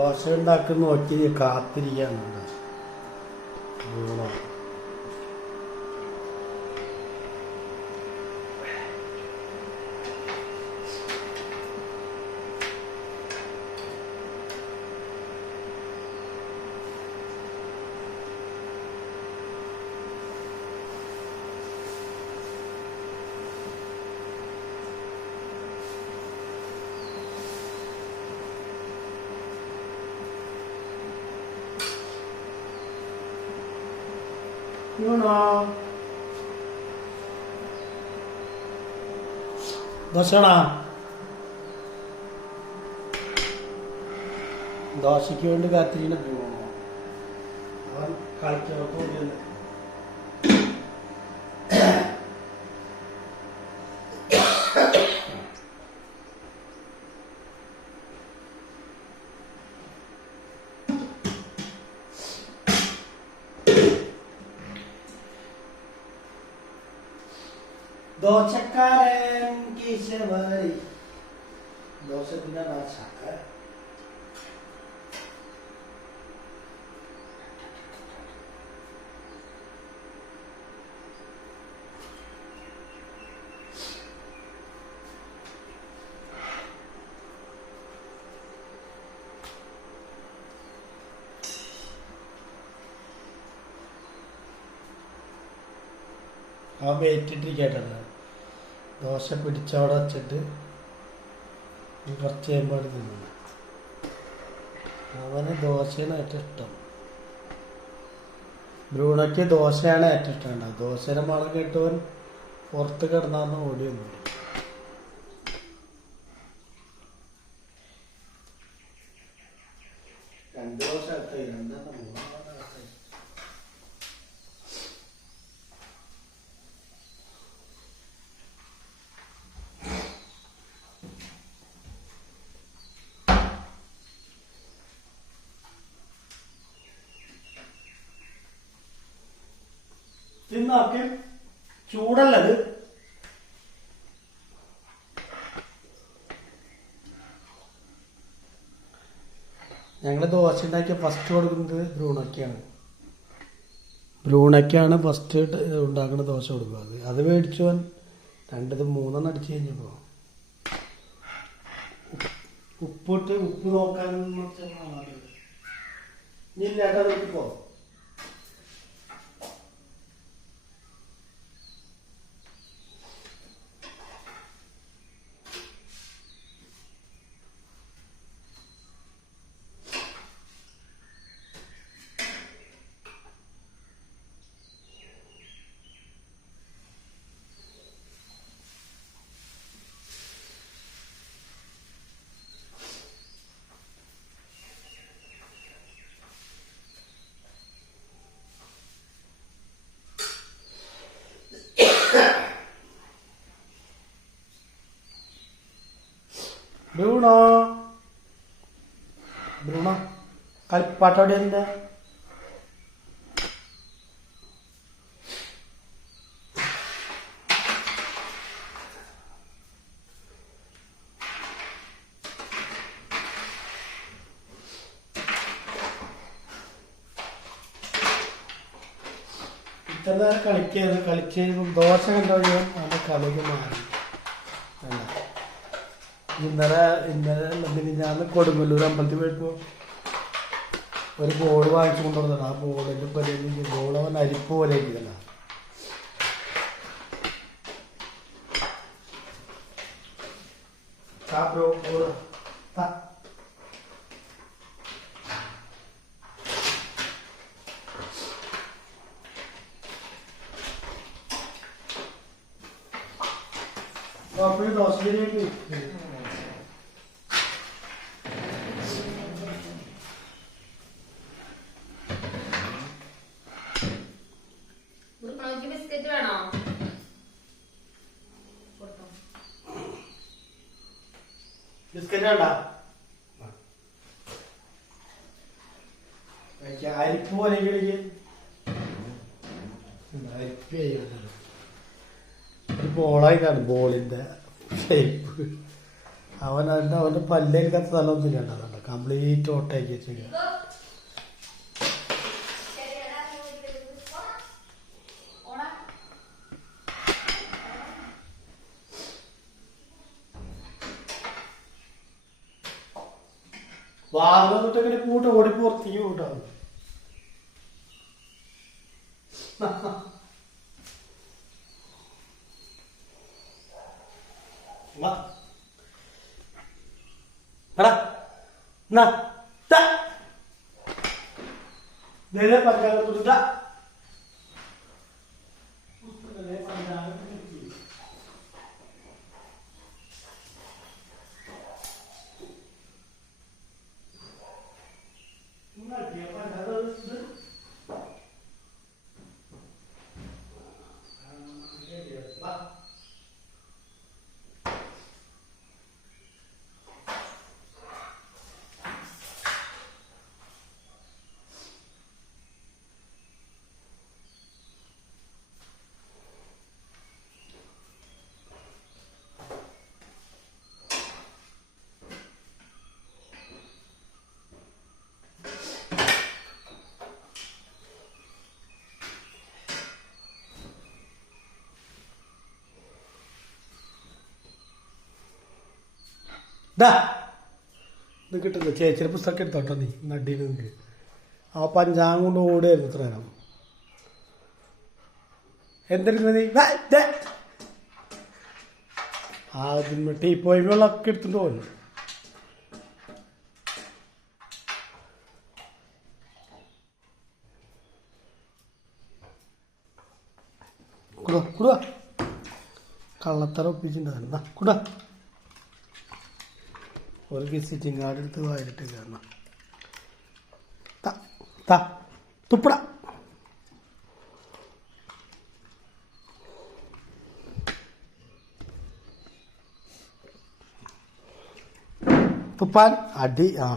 ദോശ ഉണ്ടാക്കുന്ന നോക്കി കാത്തിരിക്കാനുണ്ട് യൂണോ ദോശണാ ദോശയ്ക്ക് വേണ്ടി കാത്തിരിക്കണ ബ്രൂണോ അവൻ കളിക്കാൻ ദോശക്കാരൻ കീശവാരി ദോശ തിന്നാൻ ആ ചക്ക ആ വെയിറ്റിട്ടിരിക്കട്ടല്ല ദോശ പിടിച്ചവിടെ വെച്ചിട്ട് കുറച്ച് കഴിയുമ്പോൾ തിന്നു. അവന് ദോശയാണ് ഏറ്റവും ഇഷ്ടം. ബ്രൂണയ്ക്ക് ദോശയാണ് ഏറ്റവും ഇഷ്ടം ഉണ്ടാവുക ദോശയുടെ മണം കേട്ടവൻ പുറത്ത് കിടന്നാന്ന് ഓടി ചൂടല്ലത്. ഞങ്ങൾ ദോശ ഉണ്ടാക്കിയ ഫസ്റ്റ് കൊടുക്കുന്നത് ബ്രൂണക്കാണ് ബ്രൂണക്കാണ് ഫസ്റ്റ് ഉണ്ടാക്കുന്ന ദോശ കൊടുക്കുക. അത് അത് മേടിച്ചവൻ രണ്ടത് മൂന്നെണ്ണം അടിച്ച് കഴിഞ്ഞപ്പോൾ ഉപ്പിട്ട് ഉപ്പ് നോക്കാൻ ഇനി ഇല്ലാട്ടോ നോക്കിപ്പോ ബ്രൂണോ? ബ്രൂണോ? കൽപ്പാട്ടോടെ എന്താ? ഇത്ര നേരം കളിക്കരുത് കളിച്ച് ദോശ കണ്ടോ അവന്റെ കളിക്ക് മാറി. ഇന്നലെ ഇന്നലെ ഞാൻ കൊടുങ്ങല്ലൂർ അമ്പലത്തിൽ പോയപ്പോൾ ഒരു ബോൾ വാങ്ങിച്ചു കൊണ്ടുവന്നത്. ആ ബോളിന്റെ പരിധി ബോൾ അവൻ അരിപ്പ് പോലെ ഇരിക്കുന്ന. ബോൾ താ ഉറുക്കണോക്ക് വേണ്ട അരിപ്പ് പോലെ ബോളിന്റെ ഷേപ്പ് അവൻ അതിന്റെ അവന്റെ പല്ലേൽക്കാത്ത സ്ഥലമൊന്നും ഇല്ലാണ്ട് കംപ്ലീറ്റ് ഓട്ടാക്കി വെച്ചേക്കുക വാങ്ങുന്നിട്ട് കൂട്ട ഓടി കൂട്ടാണ് വാ. എടാ എന്നാ ദാ. ദേ ദേ പഞ്ചായത്ത് ദാ. ഇത് കിട്ടുന്നു ചേച്ചിയുടെ പുസ്തകം എടുത്തോട്ടോ നീ. നടിയിൽ നിങ്ങൾക്ക് ആ പഞ്ചാം കൊണ്ട് ഓടിയായിരുന്നു ഇത്ര നേരം. എന്തെടുക്കുന്ന നീ? ദാ, ദാ. ആ പോയി വെള്ളമൊക്കെ എടുത്തിട്ട് പോകുന്നു കുടുവാ കുടുവാ കള്ളത്തറ ഒപ്പിച്ചിട്ടുണ്ടായിരുന്നു. ദാ, കുടാ. ഒരു വിസിറ്റിംഗ് കാർഡ് എടുത്ത് വായിലിട്ട് കയറണം. ത ത തുപ്പട. തുപ്പാൻ അടി ആ.